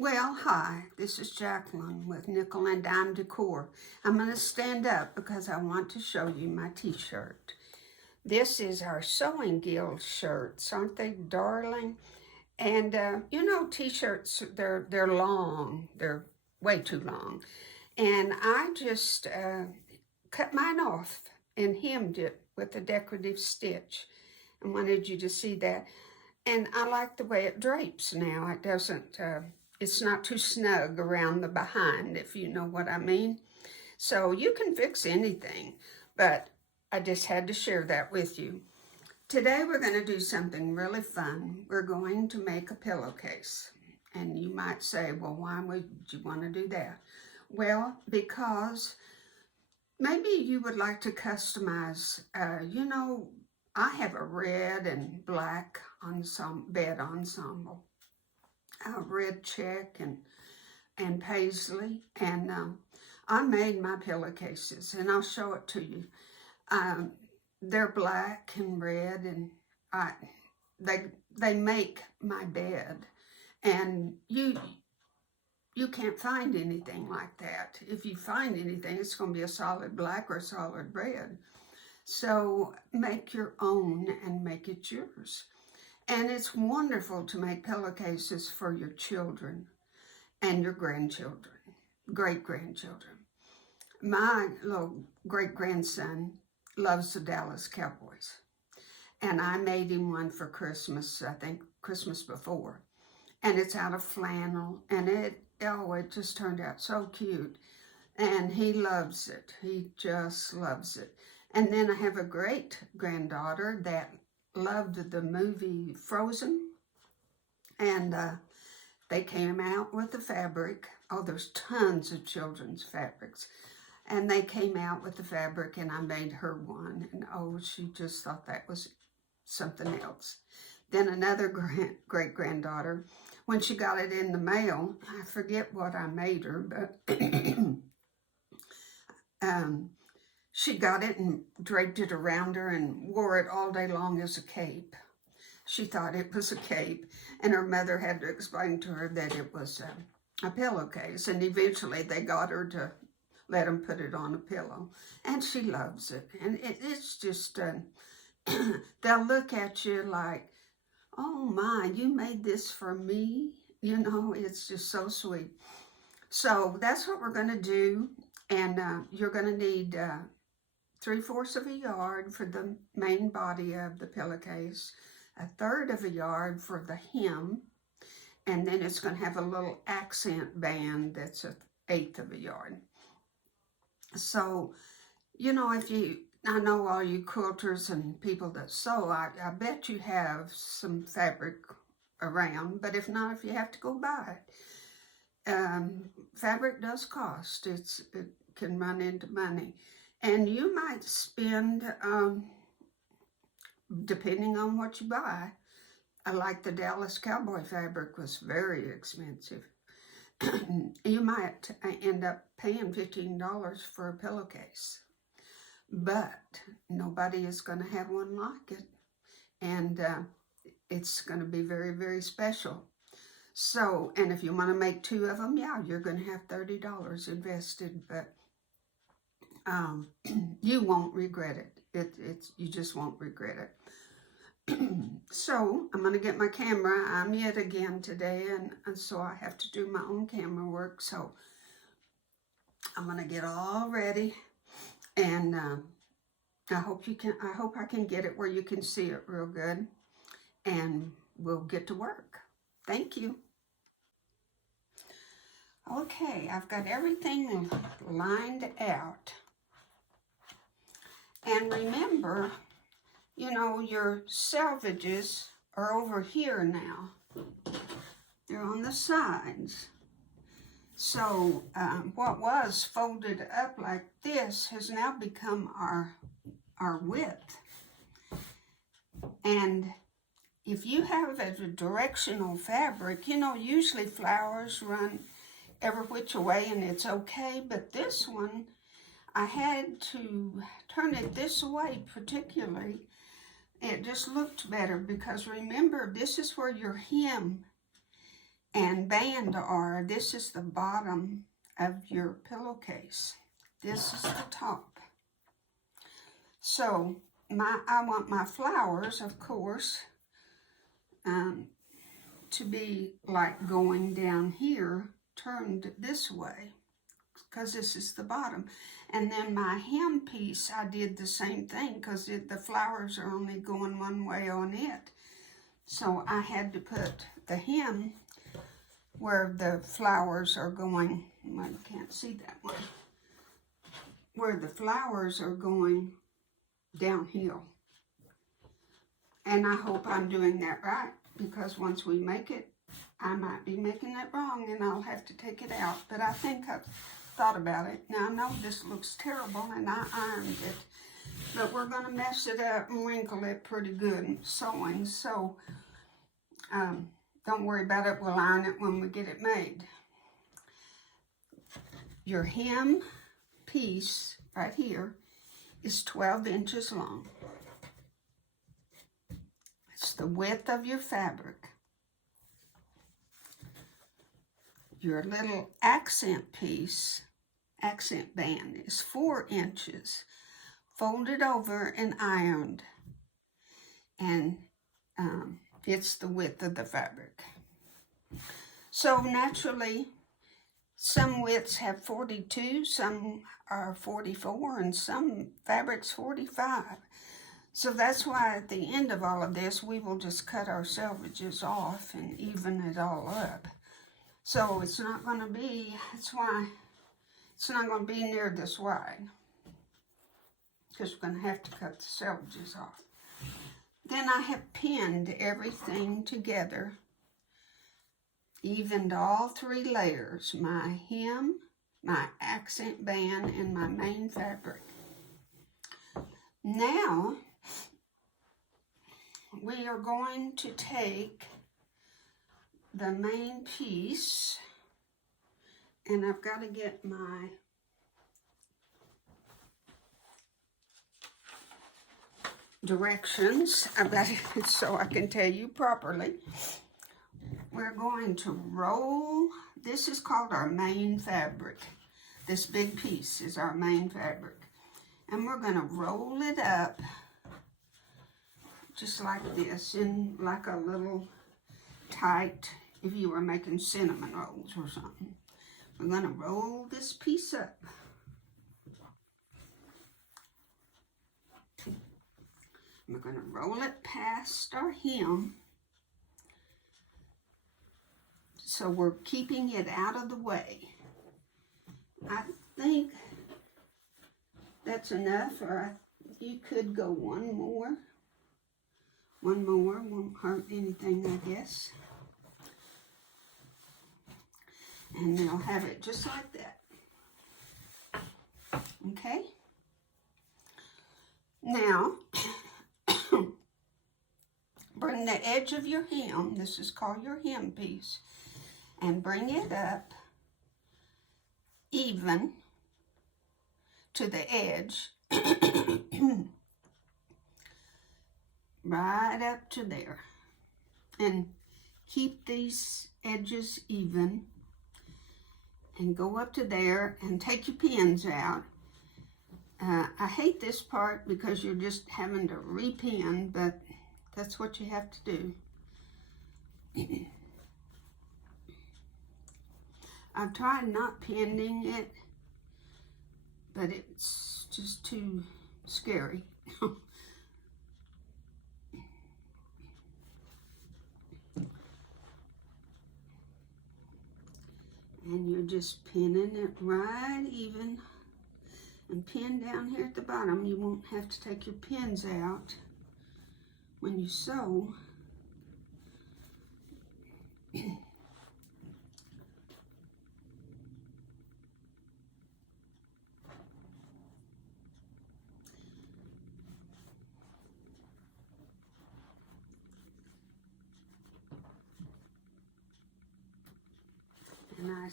Well, hi, this is Jacqueline with Nickel and Dime Decor. I'm going to stand up because I want to show you my t-shirt. This is our Sewing Guild shirts. Aren't they darling? And you know, t-shirts, they're long. They're way too long. And I just cut mine off and hemmed it with a decorative stitch. I wanted you to see that. And I like the way it drapes now. It doesn't, it's not too snug around the behind, if you know what I mean. So you can fix anything, but I just had to share that with you. Today we're going to do something really fun. We're going to make a pillowcase. And you might say, well, why would you want to do that? Well, because maybe you would like to customize, you know, I have a red and black bed ensemble, a red check and paisley, and I made my pillowcases, and I'll show it to you. They're black and red, and they make my bed, and you can't find anything like that. If you find anything, it's going to be a solid black or a solid red. So make your own and make it yours. And it's wonderful to make pillowcases for your children and your grandchildren, great-grandchildren. My little great-grandson loves the Dallas Cowboys. And I made him one for Christmas, I think Christmas before. And it's out of flannel, and it just turned out so cute. And he loves it. He just loves it. And then I have a great-granddaughter that loved the movie Frozen. And they came out with the fabric. Oh, there's tons of children's fabrics. And they came out with the fabric, and I made her one. And oh, she just thought that was something else. Then another great-granddaughter, when she got it in the mail, I forget what I made her, but she got it and draped it around her and wore it all day long as a cape. She thought it was a cape, and her mother had to explain to her that it was a pillowcase, and eventually they got her to let them put it on a pillow, and she loves it. And it's just, they'll look at you like, oh my, you made this for me? You know, it's just so sweet. So that's what we're going to do, and you're going to need 3/4 of a yard for the main body of the pillowcase, 1/3 of a yard for the hem, and then it's going to have a little accent band that's 1/8 of a yard. So, you know, I know all you quilters and people that sew, I bet you have some fabric around, but if not, if you have to go buy it. Fabric does cost. It can run into money. And you might spend, depending on what you buy, like the Dallas Cowboy fabric was very expensive. You might end up paying $15 for a pillowcase. But nobody is going to have one like it. And it's going to be very, very special. So, and if you want to make 2 of them, yeah, you're going to have $30 invested, but you won't regret it. You just won't regret it. So I'm going to get my camera. I'm yet again today, and so I have to do my own camera work. So I'm going to get all ready, and I hope I can get it where you can see it real good, and we'll get to work. Thank you. Okay, I've got everything lined out. And remember, you know, your selvages are over here now. They're on the sides. So what was folded up like this has now become our width. And if you have a directional fabric, you know, usually flowers run every which way and it's okay, but this one, I had to turn it this way particularly. It just looked better because remember, this is where your hem and band are, this is the bottom of your pillowcase. This is the top. So I want my flowers, of course, to be like going down here, turned this way, because this is the bottom. And then my hem piece, I did the same thing, because the flowers are only going one way on it. So I had to put the hem where the flowers are going. Well, you can't see that one. Where the flowers are going downhill. And I hope I'm doing that right, because once we make it, I might be making it wrong and I'll have to take it out. But I think I've thought about it. Now, I know this looks terrible and I ironed it, but we're going to mess it up and wrinkle it pretty good sewing. So don't worry about it. We'll iron it when we get it made. Your hem piece right here is 12 inches long. It's the width of your fabric. Your little accent piece, accent band, is 4 inches, folded over and ironed, and it's the width of the fabric. So naturally, some widths have 42, some are 44, and some fabrics 45. So that's why at the end of all of this, we will just cut our selvages off and even it all up. So it's not going to be, that's why it's not going to be near this wide, because we're going to have to cut the selvages off. Then I have pinned everything together, evened all 3 layers, my hem, my accent band, and my main fabric. Now, we are going to take the main piece, and I've got to get my directions. I've got it so I can tell you properly. We're going to roll, this is called our main fabric. This big piece is our main fabric. And we're going to roll it up just like this, in like a little tight, if you were making cinnamon rolls or something. We're going to roll this piece up. We're going to roll it past our hem, so we're keeping it out of the way. I think that's enough, or you could go one more. One more won't hurt anything, I guess. And they'll have it just like that. Okay? Now, bring the edge of your hem, this is called your hem piece, and bring it up even to the edge, right up to there. And keep these edges even, and go up to there and take your pins out. I hate this part because you're just having to repin, but that's what you have to do. I've tried not pinning it, but it's just too scary. And you're just pinning it right even, and pin down here at the bottom. You won't have to take your pins out when you sew. And I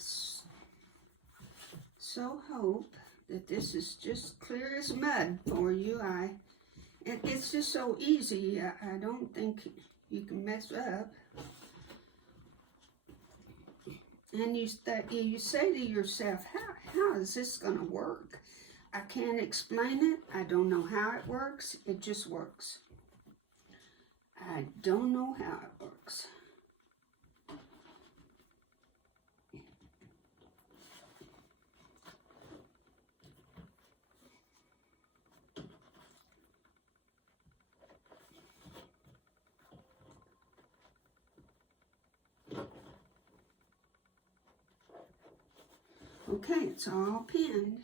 so hope that this is just clear as mud for you. It's just so easy. I don't think you can mess up. And you say to yourself, how is this going to work? I can't explain it. I don't know how it works. It just works. I don't know how it works. Okay, it's all pinned.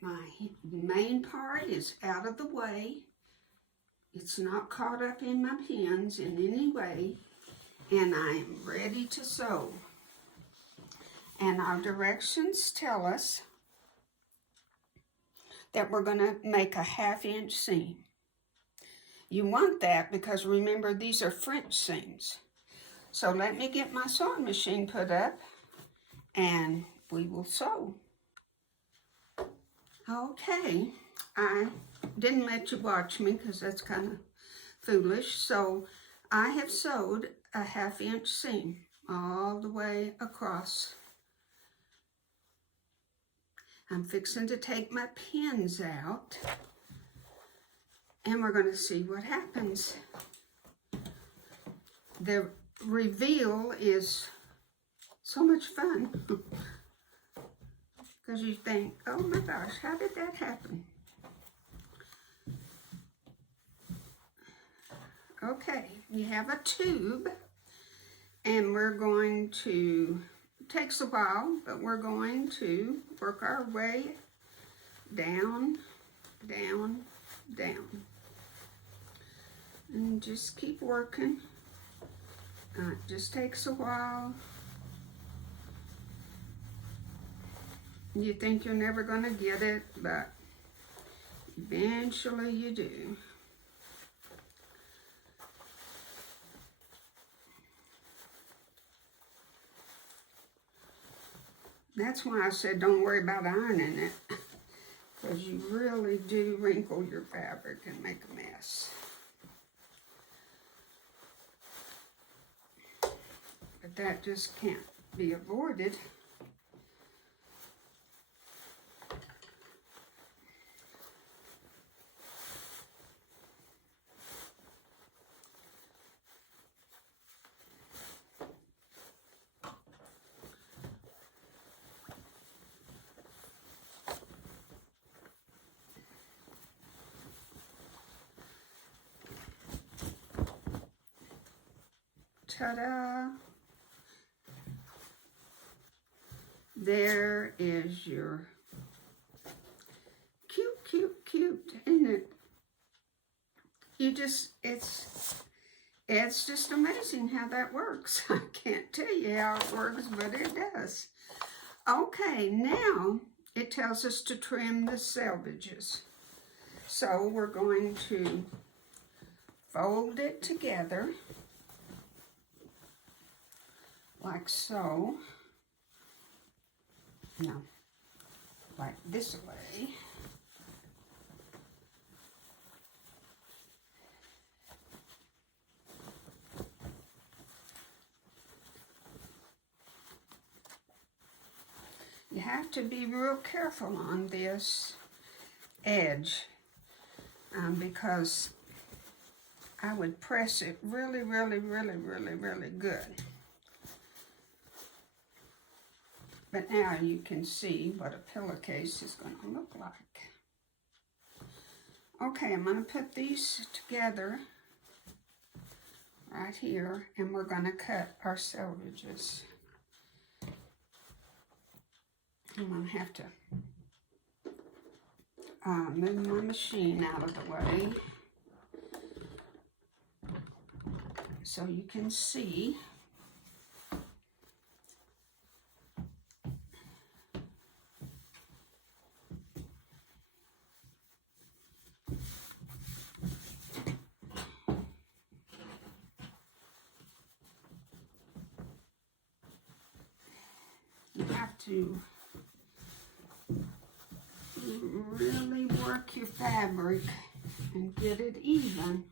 My main part is out of the way. It's not caught up in my pins in any way. And I am ready to sew. And our directions tell us that we're going to make a 1/2 inch seam. You want that because remember, these are French seams. So let me get my sewing machine put up and we will sew. Okay, I didn't let you watch me because that's kind of foolish. So I have sewed a 1/2 inch seam all the way across. I'm fixing to take my pins out and we're going to see what happens. The reveal is so much fun because you think, oh my gosh, how did that happen? Okay, you have a tube and we're going to, it takes a while, but we're going to work our way down, down, down. And just keep working. It just takes a while. You think you're never going to get it, but eventually you do. That's why I said don't worry about ironing it, because you really do wrinkle your fabric and make a mess. But that just can't be avoided. Ta-da! There is your cute, cute, cute, isn't it? You just, it's just amazing how that works. I can't tell you how it works, but it does. Okay, now it tells us to trim the selvages. So we're going to fold it together like so. No, like this way. You have to be real careful on this edge because I would press it really, really, really, really, really good. But now you can see what a pillowcase is going to look like. Okay, I'm going to put these together right here, and we're going to cut our selvages. I'm going to have to move my machine out of the way so you can see. You have to really work your fabric and get it even.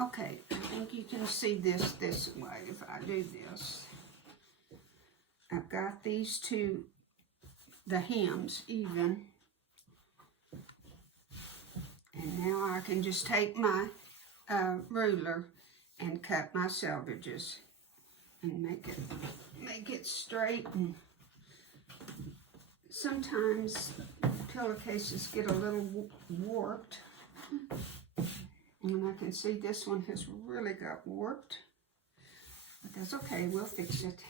Okay, I think you can see this way if I do this. I've got these two, the hems even. And now I can just take my ruler and cut my selvages and make it straight. And sometimes pillowcases get a little warped. And I can see this one has really got warped. But that's okay, we'll fix it.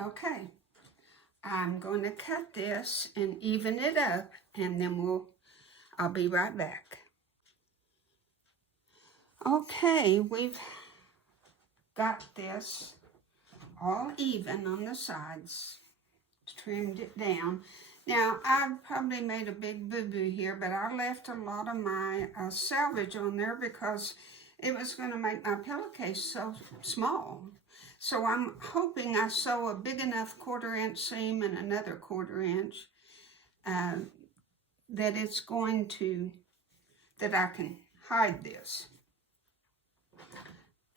Okay, I'm going to cut this and even it up, and then I'll be right back. Okay, we've got this all even on the sides, trimmed it down. Now, I've probably made a big boo-boo here, but I left a lot of my selvage on there because it was going to make my pillowcase so small. So I'm hoping I sew a big enough 1/4 inch seam and another 1/4 inch that I can hide this.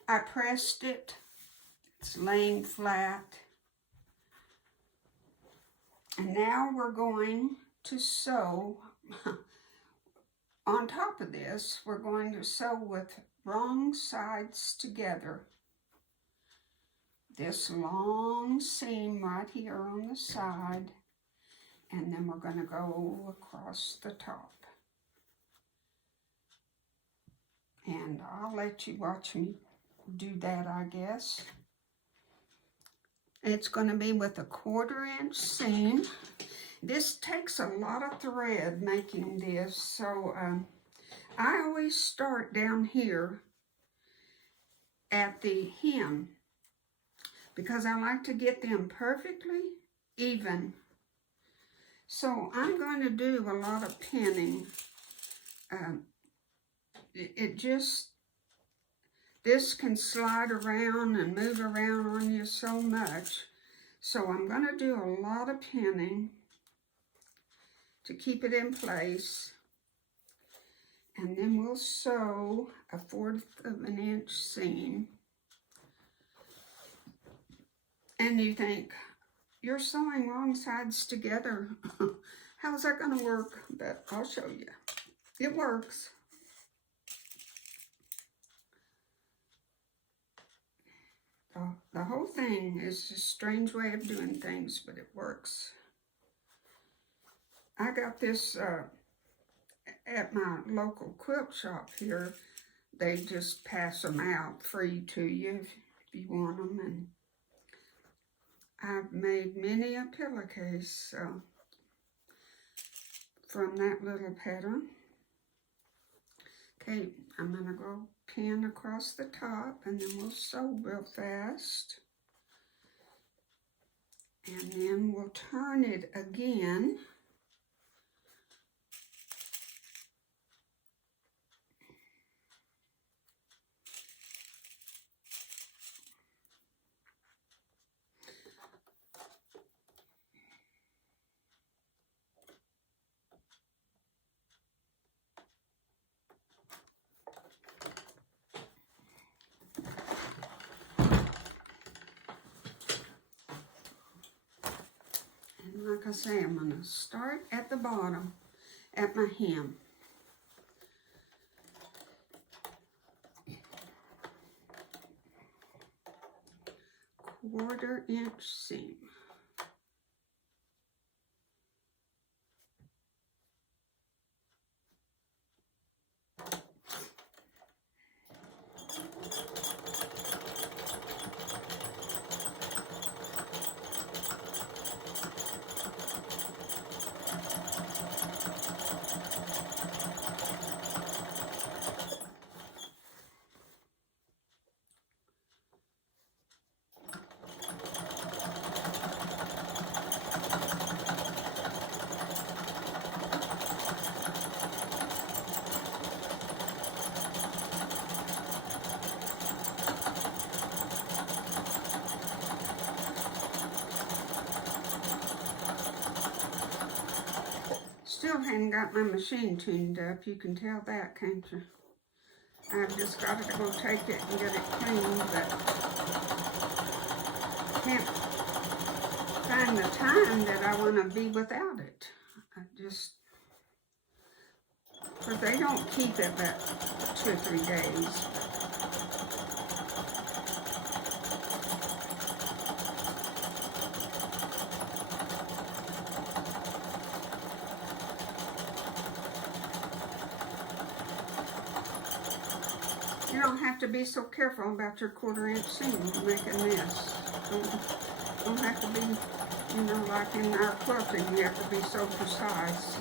I pressed it. It's laying flat. And now we're going to sew on top of this. We're going to sew with wrong sides together. This long seam right here on the side, and then we're going to go across the top. And I'll let you watch me do that, I guess. It's going to be with a 1/4 inch seam. This takes a lot of thread making this, so I always start down here at the hem because I like to get them perfectly even. So I'm going to do a lot of pinning. This can slide around and move around on you so much. So I'm going to do a lot of pinning to keep it in place. And then we'll sew a 1/4 of an inch seam. And you think, you're sewing wrong sides together. How's that going to work? But I'll show you. It works. The whole thing is a strange way of doing things, but it works. I got this at my local quilt shop here. They just pass them out free to you if you want them. And I've made many a pillowcase from that little pattern. Okay, I'm going to go pin across the top, and then we'll sew real fast. And then we'll turn it again. Like I say, I'm going to start at the bottom at my hem. Quarter inch seam. still hadn't got my machine tuned up. You can tell that, can't you? I've just got to go take it and get it cleaned, but can't find the time that I want to be without it. I just, because they don't keep it but 2 or 3 days. You don't have to be so careful about your 1/4 inch seam to make a mess. Don't have to be, you know, like in our quilting, you have to be so precise.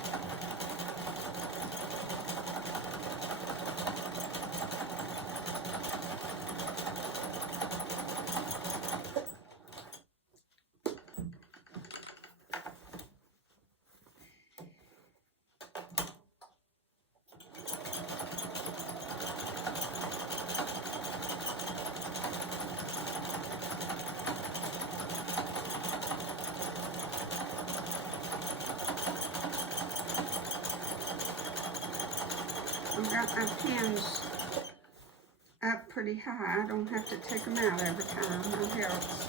I've got my pins up pretty high. I don't have to take them out every time. That helps.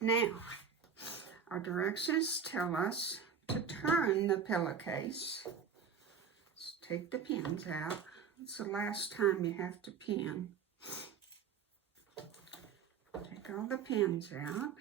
Now, our directions tell us to turn the pillowcase. Let's take the pins out. It's the last time you have to pin. Take all the pins out.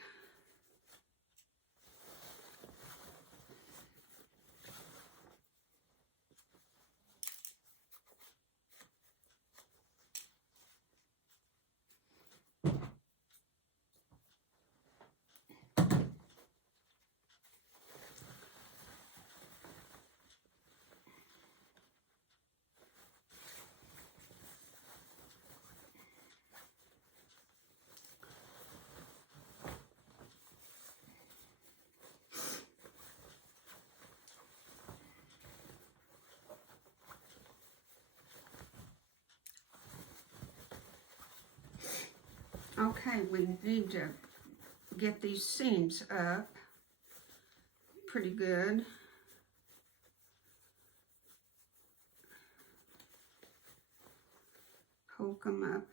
Okay, we need to get these seams up pretty good. Poke them up.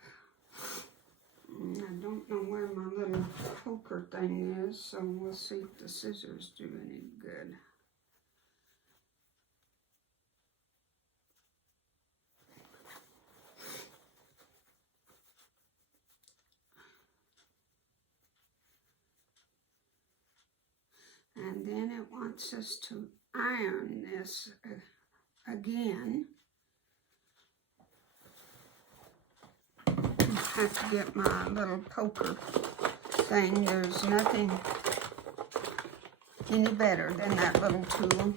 I don't know where my little poker thing is, so we'll see if the scissors do any good. And then it wants us to iron this again. I have to get my little poker thing. There's nothing any better than that little tool.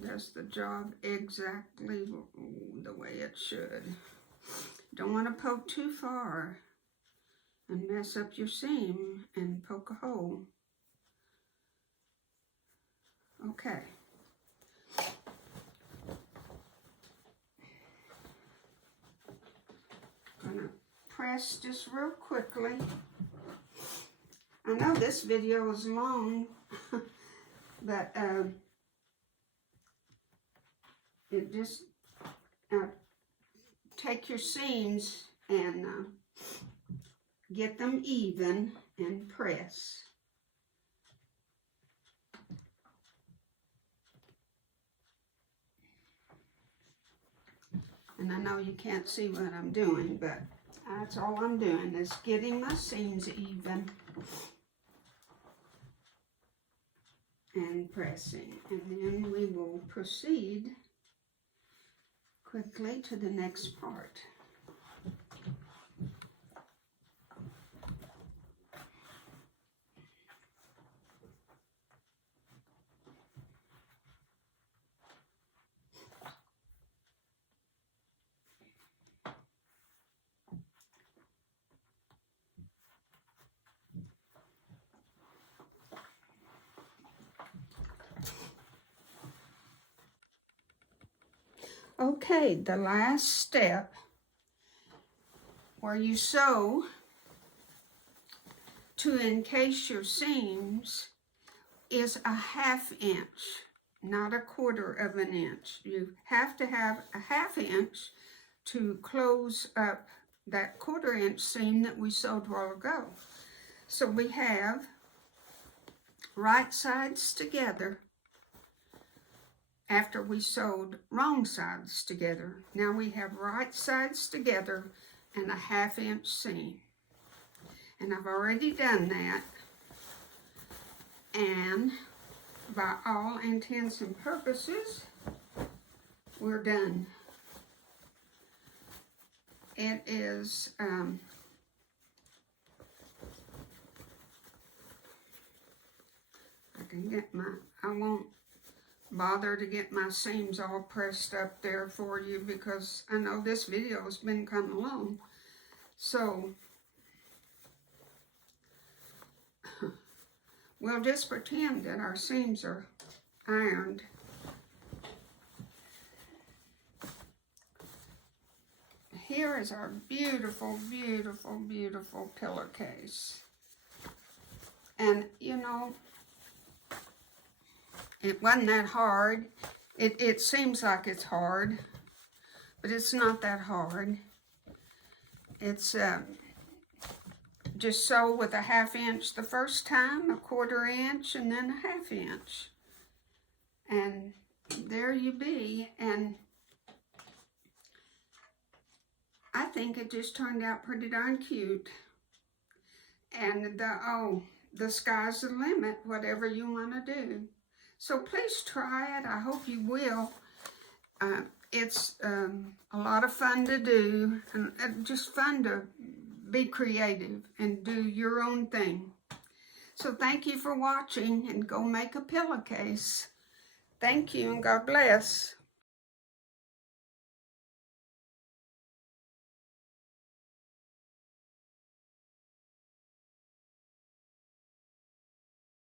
Does the job exactly the way it should. Don't want to poke too far and mess up your seam and poke a hole. Okay. Gonna press just real quickly. I know this video is long, but it just take your seams and get them even and press. And I know you can't see what I'm doing, but that's all I'm doing is getting my seams even and pressing. And then we will proceed quickly to the next part. Okay, the last step where you sew to encase your seams is a 1/2 inch, not a 1/4 of an inch. You have to have a 1/2 inch to close up that 1/4 inch seam that we sewed a while ago. So we have right sides together after we sewed wrong sides together. Now we have right sides together and a 1/2 inch seam. And I've already done that. And by all intents and purposes, we're done. It is, I won't bother to get my seams all pressed up there for you because I know this video has been kind of long. So, we'll just pretend that our seams are ironed. Here is our beautiful, beautiful, beautiful pillowcase. And, you know, it wasn't that hard. It seems like it's hard, but it's not that hard. It's just sew with a 1/2 inch the first time, a 1/4 inch, and then a 1/2 inch. And there you be. And I think it just turned out pretty darn cute. And the sky's the limit, whatever you want to do. So please try it. I hope you will. It's a lot of fun to do, and just fun to be creative and do your own thing. So thank you for watching, and go make a pillowcase. Thank you, and God bless.